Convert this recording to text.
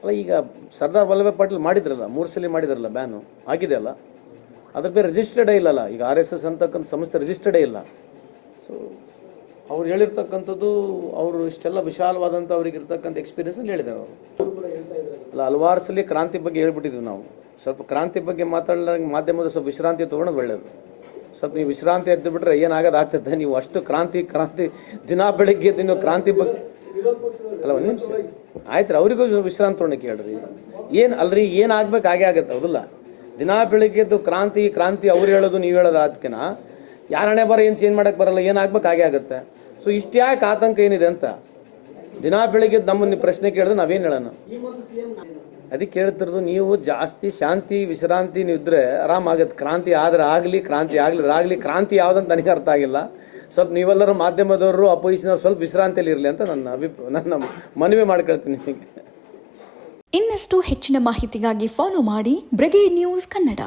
ಅಲ್ಲ, ಈಗ ಸರ್ದಾರ್ ವಲ್ಲಭಾಯ್ ಪಾಟೀಲ್ ಮಾಡಿದ್ರಲ್ಲ, 3 ಸಲ ಮಾಡಿದ್ರಲ್ಲ ಬ್ಯಾನು, ಆಗಿದೆ ಅಲ್ಲ, ಅದ್ರ ಬೇರೆ ರಿಜಿಸ್ಟರ್ಡೇ ಇಲ್ಲಲ್ಲ. ಈಗ RSS ಅಂತಕ್ಕಂಥ ಸಂಸ್ಥೆ ರಿಜಿಸ್ಟರ್ಡೇ ಇಲ್ಲ. ಸೊ ಅವ್ರು ಹೇಳಿರ್ತಕ್ಕಂಥದ್ದು, ಅವರು ಇಷ್ಟೆಲ್ಲ ವಿಶಾಲವಾದಂಥ ಅವ್ರಿಗೆ ಇರ್ತಕ್ಕಂಥ ಎಕ್ಸ್ಪೀರಿಯನ್ಸಲ್ಲಿ ಹೇಳಿದ್ದಾರೆ ಅವರು. ಅಲ್ಲ, ಹಲವಾರು ಸಲ ಕ್ರಾಂತಿ ಬಗ್ಗೆ ಹೇಳ್ಬಿಟ್ಟಿದ್ವಿ ನಾವು. ಸ್ವಲ್ಪ ಕ್ರಾಂತಿ ಬಗ್ಗೆ ಮಾತಾಡೋಂಗೆ ಮಾಧ್ಯಮದ ಸ್ವಲ್ಪ ವಿಶ್ರಾಂತಿ ತೊಗೊಳೋದು ಒಳ್ಳೆಯದು. ಸ್ವಲ್ಪ ನೀವು ವಿಶ್ರಾಂತಿ ಎದ್ದು ಬಿಟ್ರೆ ಏನಾಗೋದಾಗ್ತದೆ. ನೀವು ಅಷ್ಟು ಕ್ರಾಂತಿ ದಿನ ಬೆಳಗ್ಗೆ ನೀವು ಕ್ರಾಂತಿ ಬಗ್ಗೆ ಅಲ್ಲ, ಒಂದು ನಿಮಿಷ ಆಯ್ತು ರೀ, ಅವರಿಗೂ ವಿಶ್ರಾಂತಿ ತೊಗೊಳಕ್ಕೆ ಹೇಳ್ರಿ. ಏನು ಅಲ್ರಿ, ಏನಾಗ್ಬೇಕು ಹಾಗೆ ಆಗುತ್ತೆ, ಹೌದಲ್ಲ? ದಿನ ಬೆಳಗ್ಗೆದ್ದು ಕ್ರಾಂತಿ ಅವ್ರು ಹೇಳೋದು ನೀವು ಹೇಳೋದು ಅದಕ್ಕಿನ ಯಾರ ಹಣೆ ಬರ ಏನು ಚೇಂಜ್ ಮಾಡೋಕ್ಕೆ ಬರಲ್ಲ, ಏನಾಗ್ಬೇಕು ಹಾಗೆ ಆಗುತ್ತೆ. ಸೊ ಇಷ್ಟು ಯಾಕೆ ಆತಂಕ ಏನಿದೆ ಅಂತ ದಿನ ಬೆಳಗ್ಗೆ ನಮ್ಮನ್ನು ಪ್ರಶ್ನೆ ಕೇಳಿದ್ರೆ ನಾವೇನು ಹೇಳೋಣ? ಅದಕ್ಕೆ ಹೇಳ್ತಿರೋದು, ನೀವು ಜಾಸ್ತಿ ಶಾಂತಿ ವಿಶ್ರಾಂತಿ ನೀವು ಇದ್ದರೆ ಆರಾಮಾಗತ್ತೆ. ಕ್ರಾಂತಿ ಆದರೆ ಆಗಲಿ, ಕ್ರಾಂತಿ ಆಗಲಿ. ಕ್ರಾಂತಿ ಯಾವುದಂತ ನನಗೆ ಅರ್ಥ ಆಗಿಲ್ಲ. ಸ್ವಲ್ಪ ನೀವೆಲ್ಲರೂ ಮಾಧ್ಯಮದವರು, ಅಪೋಸಿಷನವ್ರು ಸ್ವಲ್ಪ ವಿಶ್ರಾಂತಿಯಲ್ಲಿ ಇರಲಿ ಅಂತ ನನ್ನ ಮನವಿ ಮಾಡ್ಕೊಳ್ತೀನಿ ನಿಮಗೆ. ಇನ್ನಷ್ಟು ಹೆಚ್ಚಿನ ಮಾಹಿತಿಗಾಗಿ ಫಾಲೋ ಮಾಡಿ ಬ್ರಿಗೇಡ್ ನ್ಯೂಸ್ ಕನ್ನಡ.